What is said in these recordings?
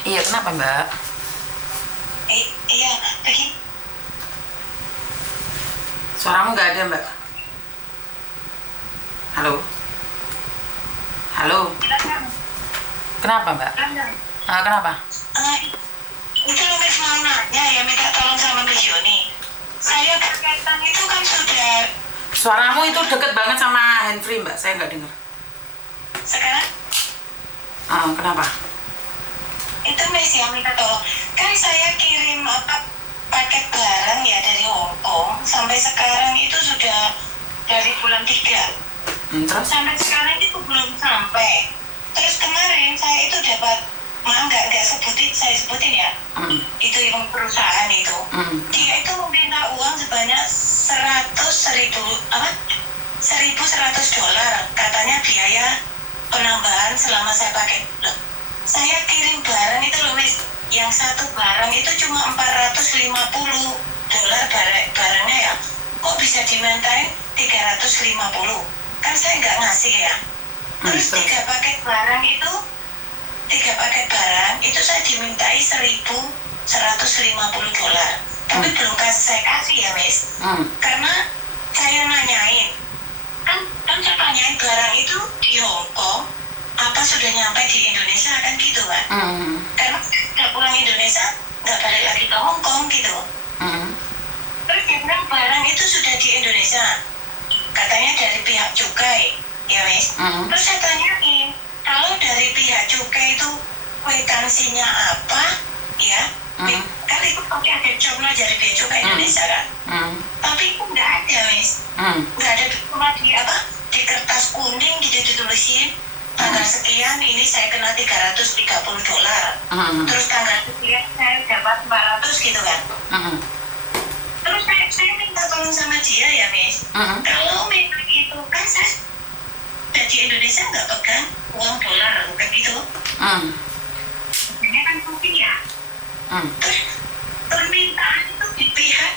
Iya, kenapa Mbak? Iya, begini. Suaramu nggak ada Mbak. Halo? Halo? Kenapa Mbak? Kenapa? Eh, itu lu Miss mau nanya ya, minta tolong sama Miss Yuni. Saya berkaitan itu kan sudah Suaramu itu deket banget sama handfree Mbak, saya nggak dengar. sekarang Kenapa? itu Miss yang minta tolong. Kan saya kirim paket barang ya dari Hong Kong sampai sekarang itu sudah dari bulan 3. Terus? Sampai sekarang itu belum sampai. Terus kemarin saya itu dapat, maaf nggak sebutin ya. Itu yang perusahaan itu. Dia itu meminta uang sebanyak 1.100 dolar. Katanya biaya penambahan selama saya pakai. Loh, saya kirim barang itu loh Miss. Yang satu barang itu cuma 450 dolar barangnya ya. Kok bisa dimintain 350? Kan saya nggak ngasih ya. Terus tiga paket barang itu saya dimintai 1.150 dolar. Tapi belum saya kasih ya Miss. Karena saya nanyain, kan saya tanyain barang itu di Hong Kong apa sudah nyampe di Indonesia, kan gitu kan. Karena udah pulang Indonesia nggak balik lagi ke Hong Kong gitu. Terus dia bilang barang itu sudah di Indonesia, katanya dari pihak cukai ya Miss. Terus saya tanyain, kalau dari pihak cukai itu kwitansinya apa ya. Kan itu pasti ada jurnal dari pihak cukai Indonesia kan. Tapi itu nggak ada Miss. Nggak ada, cuma di kertas kuning gitu ditulisin tanggal sekian ini saya kena 330 dolar. Terus tanggal sekian saya dapat 400 gitu kan. Terus saya minta tolong sama dia ya Miss. Kalau memang itu kan saya udah di Indonesia nggak pegang uang dolar bukan gitu. Ini kan rupiah. Terus permintaan itu di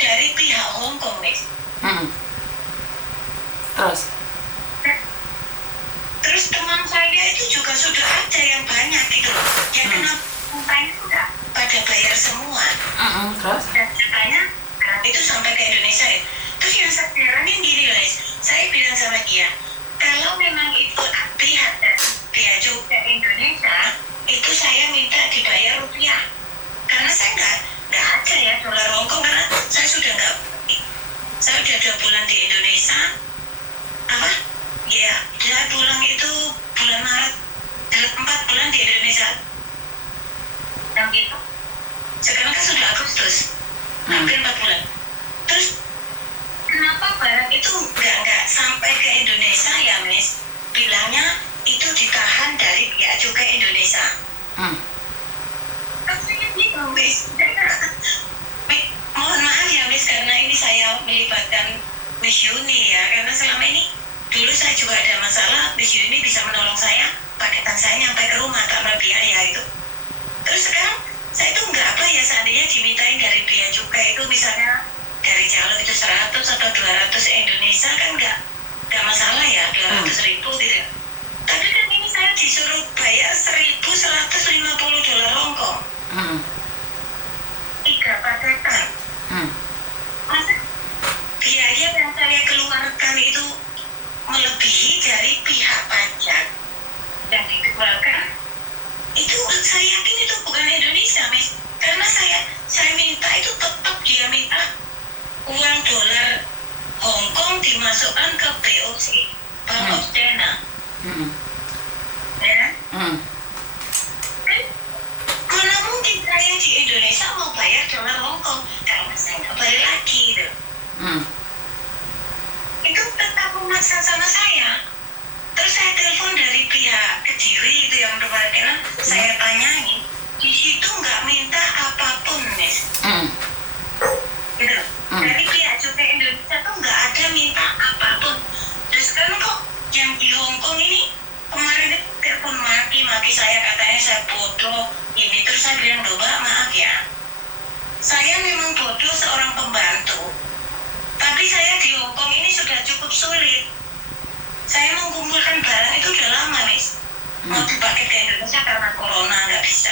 dari pihak Hong Kong Miss. Terus teman saya itu juga sudah ada yang banyak gitu loh. Yang kena pulangnya udah pada bayar semua. Terus? Dan katanya itu sampai ke Indonesia ya. Terus yang saya heranin gini guys, saya bilang sama dia, kalau memang itu pihak dari biaya cukai Indonesia, itu saya minta dibayar rupiah. Karena saya nggak ada ya dolar Hongkong, karena saya sudah nggak, saya udah 2 bulan di Indonesia. Ya, dia pulang itu bulan Maret, 4 bulan di Indonesia. Dan gitu, sekarang kan sudah Agustus, hampir 4 bulan. Terus kenapa barang itu nggak sampai ke Indonesia ya Miss? Bilangnya itu ditahan dari pihak cukai Indonesia. Rasanya bingung Miss. Mohon maaf ya Miss, karena ini saya melibatkan Miss Yuni ya, karena selama ini dulu saya juga ada masalah, Miss Yuni bisa menolong saya, paketan saya nyampe ke rumah tanpa biaya itu. Terus sekarang saya itu nggak seandainya dimintain dari biaya cukai itu misalnya dari jalur itu 100 atau 200 Indonesia kan nggak masalah ya, 200.000 gitu. Tapi kan ini saya disuruh bayar 1.150 dolar Hongkong. 3 paketan. Masa biaya yang saya keluarkan itu melebihi dari pihak pajak yang dikeluarkan. Itu saya yakin itu bukan Indonesia Miss. Karena saya minta itu tetap dia minta uang dolar Hong Kong dimasukkan ke BOC, Bank of China. Ya. Mana mungkin saya di Indonesia mau bayar dolar Hong Kong, karena saya nggak balik lagi gitu. Itu tetap memaksa sama saya. Terus saya telepon dari pihak Kediri itu yang kemarin saya tanyain, di situ nggak minta apapun Miss. Gitu. Dari pihak cukai Indonesia tuh nggak ada minta apapun. Terus sekarang kok yang di Hong Kong ini kemarin telepon maki saya, katanya saya bodoh ini. Terus saya bilang, Mbak maaf ya, saya memang bodoh seorang pembantu, tapi saya di Hong Kong ini sudah cukup sulit. Saya mengumpulkan barang itu udah lama Miss. Mau dipakai ke Indonesia karena corona nggak bisa.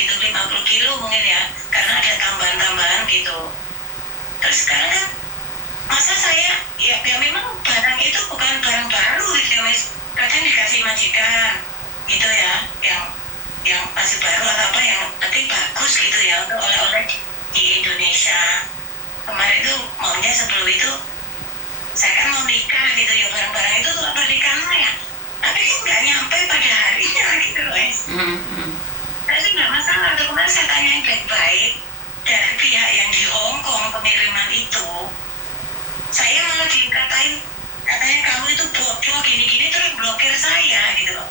gitu, 50 kilo mungkin ya, karena ada tambahan-tambahan gitu. Terus sekarang kan masa saya ya memang barang itu bukan barang baru gitu ya Mas, kadang dikasih majikan gitu ya, yang masih baru atau apa yang penting bagus gitu ya untuk oleh-oleh di Indonesia. Kemarin tuh maunya sebelum itu saya kan mau nikah gitu ya, barang-barang itu tuh pernikahan ya, tapi kan nggak nyampe pada harinya gitu loh Mas. Tapi nggak masalah, tuh kemarin saya tanya yang baik-baik dari pihak yang di Hong Kong pengiriman itu, saya malah dikatain katanya kamu itu bodoh gini-gini, terus blokir saya gitu loh.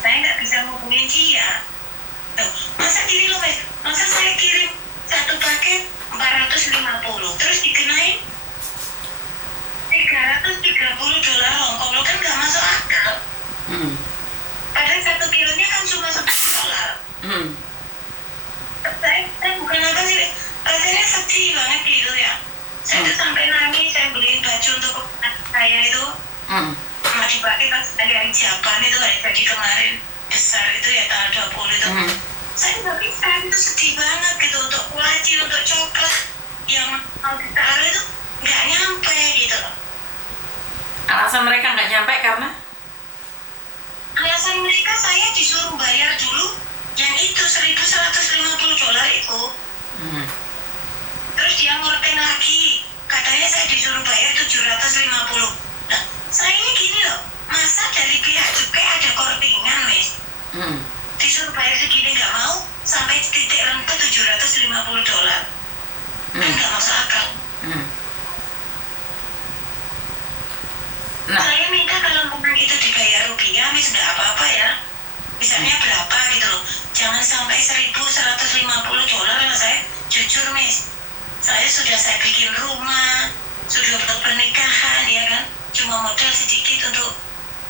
Saya nggak bisa hubungin dia. Tuh, masa gini loh Mas, masa saya kirim satu paket 450 terus dikenain $330 Hongkong, lo kan nggak masuk akal. Padahal 1 kilonya kan cuma $10. Saya bukan apa sih, rasanya sedih banget gitu ya. Saya tuh sampai nangis, saya beliin baju untuk anak saya itu mau dipakai pas hari Japan itu, hari gaji kemarin besar itu ya, tanggal 20 itu. Saya nggak bisa, itu sedih banget gitu, untuk kuaci, untuk coklat yang mau ditaruh itu nggak nyampe gitu. Alasan mereka nggak nyampe karena? Alasan mereka saya disuruh bayar dulu yang itu $1.150 itu. Terus dia ngurtin lagi, katanya saya disuruh bayar 750. Nah, saya ini gini loh, masa dari pihak cukai ada kortingan Mas? Disuruh bayar segini nggak mau, sampai titik rendah $750. Kan nggak masuk akal. Nah, Saya minta kalau memang itu dibayar rupiah, Miss, nggak apa-apa ya. Misalnya berapa gitu loh. Jangan sampai $1.150 lah. Saya jujur, Miss. Saya bikin rumah, sudah buat pernikahan, ya kan. Cuma modal sedikit untuk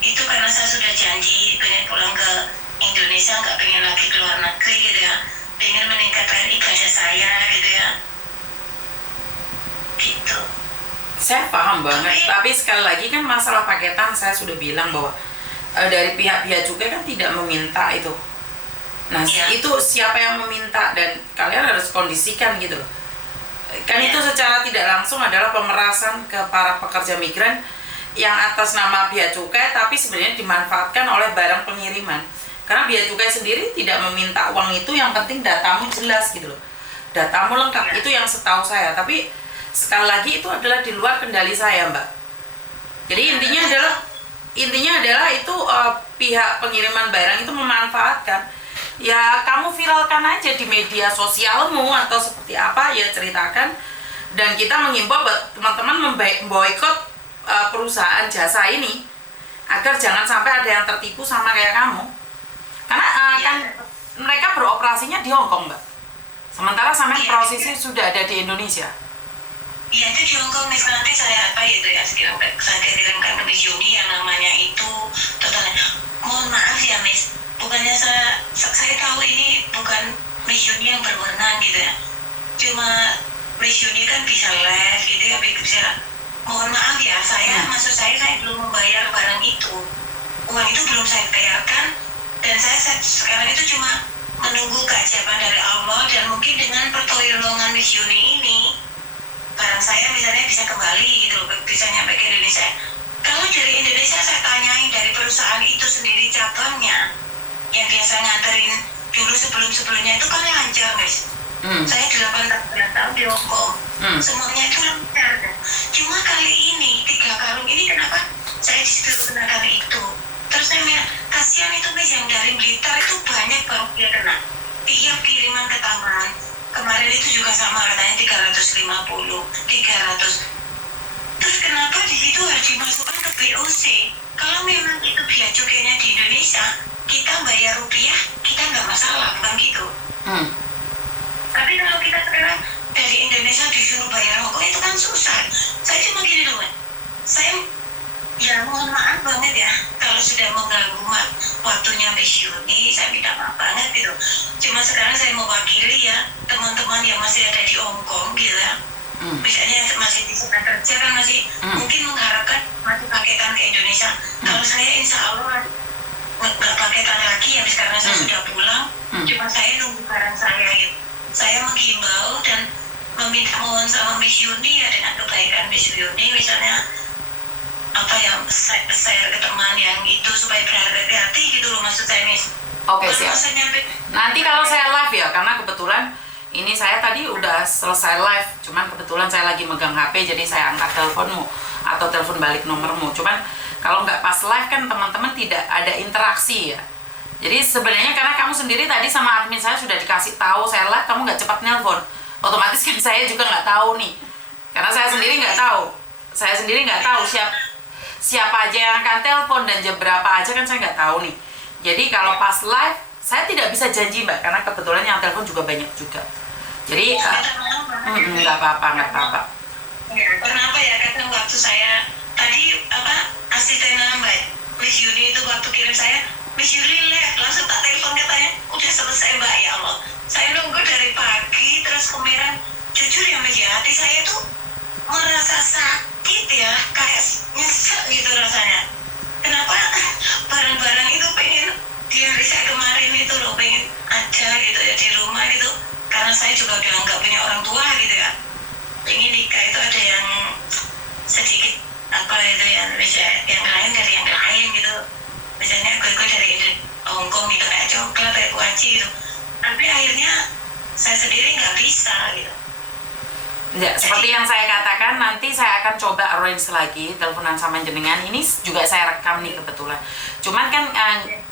itu karena saya sudah janji pengen pulang ke Indonesia, nggak pengen lagi keluar negeri gitu ya. Pengen meningkatkan ibadah saya gitu ya. Gitu. saya paham banget, tapi sekali lagi kan masalah paketan saya sudah bilang bahwa dari pihak-pihak juga kan tidak meminta itu. Nah, itu siapa yang meminta dan kalian harus kondisikan gitu loh. Kan itu secara tidak langsung adalah pemerasan ke para pekerja migran yang atas nama bea cukai tapi sebenarnya dimanfaatkan oleh barang pengiriman. Karena bea cukai sendiri tidak meminta uang itu, yang penting datamu jelas gitu loh. Datamu lengkap, itu yang setahu saya. Tapi sekali lagi itu adalah di luar kendali saya, Mbak. Jadi intinya adalah itu pihak pengiriman barang itu memanfaatkan. Ya kamu viralkan aja di media sosialmu atau seperti apa ya, ceritakan. Dan kita mengimbau buat teman-teman memboikot perusahaan jasa ini agar jangan sampai ada yang tertipu sama kayak kamu. Karena kan mereka beroperasinya di Hong Kong, Mbak. Sementara sampai prosesnya sudah ada di Indonesia. Iya, itu di Hong Kong, Miss. Nanti saya saya kirimkan ke Miss Yuni yang namanya itu totalnya. Mohon maaf ya, Miss. Bukannya saya tahu ini bukan Miss Yuni yang berwenang gitu ya. Cuma Miss Yuni kan bisa live gitu ya, bisa. Mohon maaf ya, maksud saya belum membayar barang itu. Uang itu belum saya bayarkan, dan saya sekarang itu cuma menunggu keajaiban dari Allah, dan mungkin dengan pertolongan Miss Yuni ini barang saya misalnya bisa kembali gitu loh, bisa nyampe ke Indonesia. Kalau dari Indonesia saya tanyain dari perusahaan itu sendiri cabangnya yang biasa nganterin dulu sebelumnya itu kan lancar, Miss. Saya 8 tahun di Hong Kong, semuanya itu lancar. Cuma kali ini 3 karung ini kenapa saya disuruh kenakan itu? Terus saya bilang, kasihan itu Miss, yang dari Blitar itu banyak baru dia kena. Tiap kiriman ketambahan kemarin itu juga sama, katanya 300. Terus kenapa di situ harus dimasukkan ke BOC? Kalau memang itu biaya cukainya di Indonesia, kita bayar rupiah, kita nggak masalah, bukan gitu. Tapi kalau kita sekarang dari Indonesia disuruh bayar Hongkong, itu kan susah. Saya cuma gini loh, saya ya mohon maaf banget ya kalau sudah mengganggu waktunya Miss Yuni, saya minta maaf banget gitu. Cuma sekarang saya mewakili ya teman-teman yang masih ada di Hong Kong gitu ya. Misalnya masih di sana kerja kan masih mungkin mengharapkan masih paketan ke Indonesia. Kalau saya insya Allah nggak paketan lagi ya, karena saya sudah pulang. Cuma saya nunggu barang saya gitu. Saya menghimbau dan meminta mohon sama Miss Yuni ya, dengan kebaikan Miss Yuni misalnya apa yang share ke teman yang itu supaya berhati-hati gitu loh, maksud saya Miss. Oke, siap. Nanti kalau saya live ya, karena kebetulan ini saya tadi udah selesai live, cuman kebetulan saya lagi megang HP, jadi saya angkat teleponmu atau telepon balik nomormu. Cuman kalau nggak pas live kan teman-teman tidak ada interaksi ya. Jadi sebenarnya karena kamu sendiri tadi sama admin saya sudah dikasih tahu saya live, kamu nggak cepat nelpon, otomatis kan saya juga nggak tahu nih, karena saya sendiri nggak tahu. Saya sendiri nggak tahu siapa aja yang akan telepon dan jam berapa aja kan saya nggak tahu nih. Jadi kalau pas live saya tidak bisa janji Mbak, karena kebetulan yang telepon juga banyak juga. Jadi nggak apa-apa. Kenapa ya, kadang waktu saya tadi asisten Mbak Miss Yuni itu waktu kirim saya, Miss Yuni langsung tak telepon katanya udah selesai Mbak. Ya Allah, saya nunggu dari pagi terus kemeran. Jujur ya Miss ya, hati saya tuh merasa sakit ya, kayak nyesek gitu rasanya. Kenapa barang-barang itu pengen di hari saya kemarin itu loh, pengen ada gitu ya di rumah gitu, karena saya juga udah nggak punya orang tua gitu ya, pengen nikah itu ada yang sedikit apa itu yang lain dari yang lain gitu, misalnya gue dari Hongkong gitu kayak coklat kayak kuaci gitu, tapi akhirnya saya sendiri nggak bisa gitu. Ya, seperti yang saya katakan, nanti saya akan coba arrange lagi teleponan sama jenengan. Ini juga saya rekam nih kebetulan. Cuman kan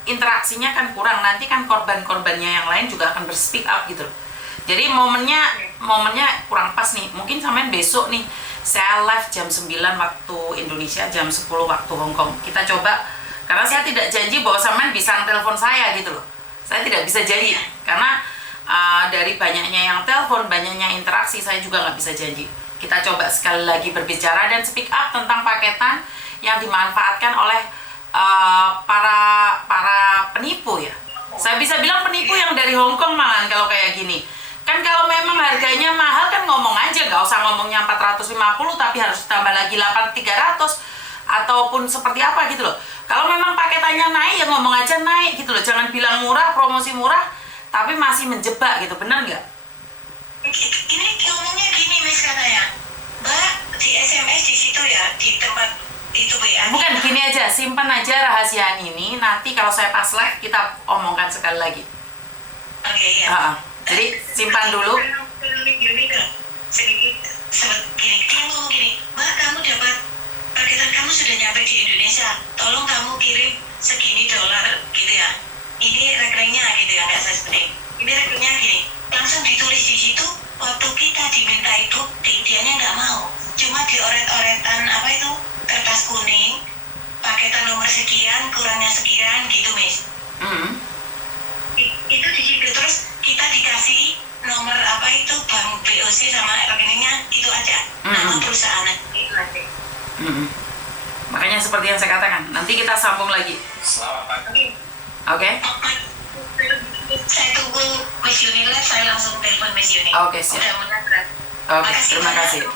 interaksinya kan kurang. Nanti kan korban-korbannya yang lain juga akan berspeak up gitu loh. Jadi momennya kurang pas nih. Mungkin sampean besok nih saya live jam 9 waktu Indonesia, jam 10 waktu Hong Kong. Kita coba, karena saya tidak janji bahwa sampean bisa telepon saya gitu loh. Saya tidak bisa janji karena dari banyaknya yang telepon, banyaknya interaksi, saya juga nggak bisa janji. Kita coba sekali lagi berbicara dan speak up tentang paketan yang dimanfaatkan oleh para penipu ya. Saya bisa bilang penipu yang dari Hong Kong malahan kalau kayak gini. Kan kalau memang harganya mahal kan ngomong aja, nggak usah ngomongnya 450 tapi harus tambah lagi 300 ataupun seperti apa gitu loh. Kalau memang paketannya naik ya ngomong aja naik gitu loh. Jangan bilang murah, promosi murah tapi masih menjebak gitu, benar nggak? Ini ngomongnya gini Miss katanya, Mbak di SMS di situ ya, di tempat itu WA. Bukan, gini aja, simpan aja rahasiaan ini, nanti kalau saya pas live kita omongkan sekali lagi. Oke, ya. Jadi simpan dulu. Sedikit gini, dia ngomong gini, Mbak kamu dapat paketan kamu sudah nyampe di Indonesia, tolong kamu kirim segini dolar gitu ya. Ini rekeningnya gitu ya, nggak saya seperti ini rekeningnya gini, langsung ditulis di situ. Waktu kita diminta itu dianya nggak mau, cuma dioret-oretan apa itu kertas kuning, paketan nomor sekian kurangnya sekian gitu Miss. Itu di situ, terus kita dikasih nomor apa itu bank BOC sama rekeningnya itu aja, nama perusahaan itu aja. Makanya seperti yang saya katakan, nanti kita sambung lagi. Selamat pagi. Oke. Saya tunggu Miss Yuni live, saya langsung telepon Miss Yuni. Oke, siap. Oke, terima kasih.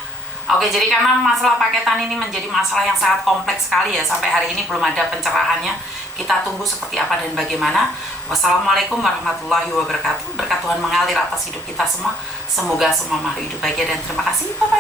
Oke, jadi karena masalah paketan ini menjadi masalah yang sangat kompleks sekali ya, sampai hari ini belum ada pencerahannya. Kita tunggu seperti apa dan bagaimana. Wassalamualaikum warahmatullahi wabarakatuh. Berkat Tuhan mengalir atas hidup kita semua. Semoga semua makhluk hidup bahagia dan terima kasih. Bye-bye.